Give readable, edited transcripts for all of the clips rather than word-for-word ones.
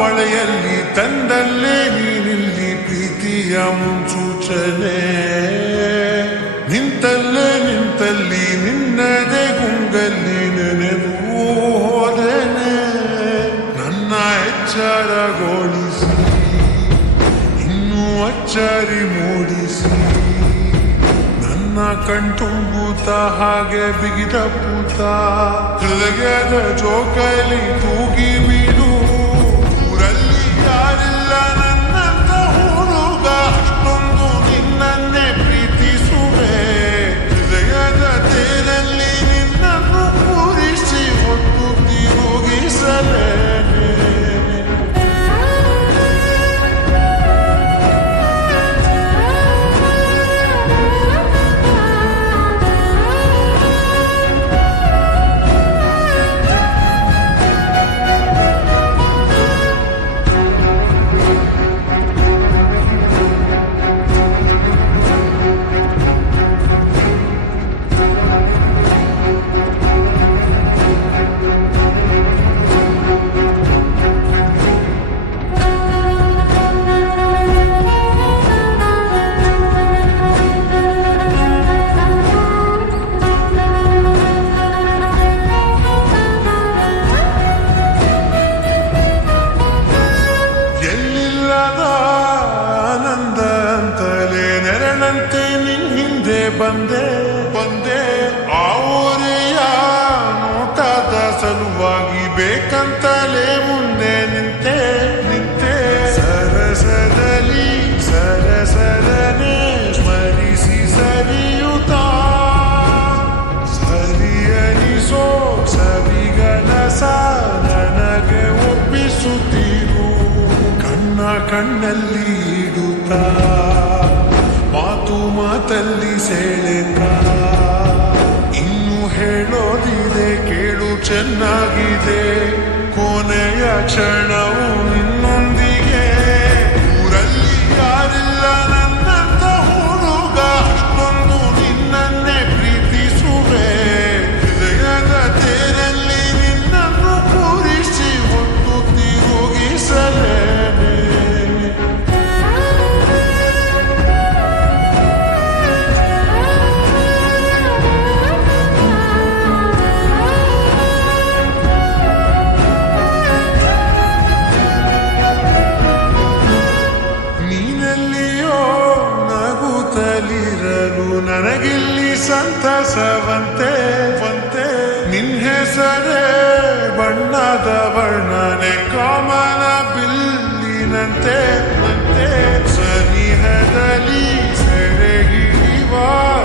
ಮಳೆಯಲ್ಲಿ ತಂದಲ್ಲೇ ನೀನಿಲ್ಲಿ ಪ್ರೀತಿಯ ಮುನ್ಸೂಚನೆ, ನಿಂತಲ್ಲೇ ನಿಂತಲ್ಲಿ ನಿನ್ನದೇ ಗುಂಗಲ್ಲಿ ನೆನೆದು ಹೋದನೆ. ನನ್ನ ಎಚ್ಚರಗೊಳಿಸಿ ಇನ್ನೂ ಅಚ್ಚರಿ ಮೂಡಿಸಿ, ನನ್ನ ಕಣ್ತುಂಬುತ್ತ ಹಾಗೆ ಬಿಗಿದ ಪೂತ ಹೃದಯದ ಜೋಕಾಲಿ ತೂಗಿ ಬಿಡು. ಊರಲ್ಲಿ ಯಾರಿಲ್ಲ ನನ್ನಂತ ಹುಡುಗ, ಅಷ್ಟೊಂದು ನಿನ್ನನ್ನೇ ಪ್ರೀತಿಸುವೆ. ಹೃದಯದ ತೇರಲ್ಲಿ ನಿನ್ನನ್ನು ಕೂರಿಸಿ ಹೊತ್ತು ತಿರುಗಿಸಲೇ. ಬಂದೆ ಬಂದೆ ಆ ಊರಿಯ ನೋಟದ ಸಲುವಾಗಿ ಬೇಕಂತಲೇ ಮುಂದೆ ನಿಂತೆ ನಿಂತೆ. ಸರಸದಲ್ಲಿ ಸರಸರನೆ ಸ್ಮರಿಸಿ ಸರಿಯುತ್ತ ಸರಿಯನಿಸೋ ಸವಿಗನಸ ನನಗೆ ಒಪ್ಪಿಸುತ್ತೀರು. ಕಣ್ಣ ಕಣ್ಣಲ್ಲಿ ಇಡುತ್ತ ಮಾತು ಮಾತಲ್ಲಿ ಸೆಳೆತ. ಇನ್ನು ಹೇಳೋದಿದೆ ಕೇಳು ಚೆನ್ನಾಗಿದೆ, ಕೊನೆಯ ಕ್ಷಣವು ನಿನ್ನೊಂದಿಗೆ. ಊರಲ್ಲಿ ಯಾರಿಲ್ಲ ನನ್ನಂತ ಹುಡುಗ, ಅಷ್ಟೊಂದು ನಿನ್ನನ್ನೇ ಪ್ರೀತಿಸುವೆ. ಹೃದಯದ ತೇರಲ್ಲಿ ನಿನ್ನನ್ನು ಕೂರಿಸಿ ಹೊತ್ತು ತಿರುಗಿಸಲೇ. ನನಗಿಲ್ಲಿ ಸಂತಸವಂತೆ ವಂತೆ, ನಿನ್ ಹೆಸರೇ ಬಣ್ಣದ ವರ್ಣನೆ ಕಾಮನ ಬಿಲ್ಲಿನಂತೆ ನಂತೆ. ಸನಿಹದಲ್ಲಿ ಸೆರೆ ಹಿಡಿಯುವ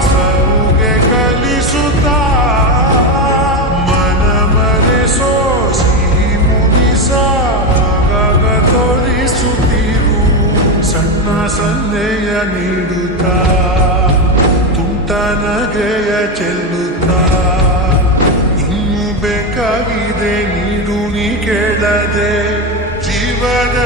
ಸರುಗೆ ಕಲಿಸುತ್ತ ಮನ ಮರೆಸೋ ಸಿಹಿ ಮುನಿಸ ಆಗಾಗ ತೋರಿಸುತ್ತಿರು. ಸಣ್ಣ ಸಂದೇಯ ನೀಡುತ್ತ ನಗೆಯ ಚೆಲ್ಲುತ್ತ. ಇನ್ನು ಬೇಕಾಗಿದೆ ನೀಡು ನೀ ಕೇಳದೆ, ಜೀವದ